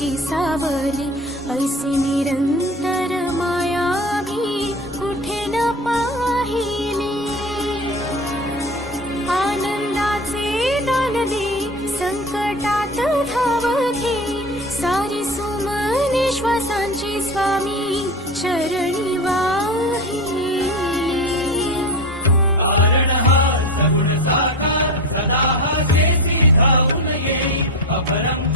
तुझी सावली, ऐसी निरंतर माया मी कुठे न पाहिली. आनंदाचे दान दे, संकटात धाव घे, सारी सुमने श्वासांची स्वामी चरणी वाहिली. कारण हा सगुण साकार, सदा हा शेती धावून ये, अभरम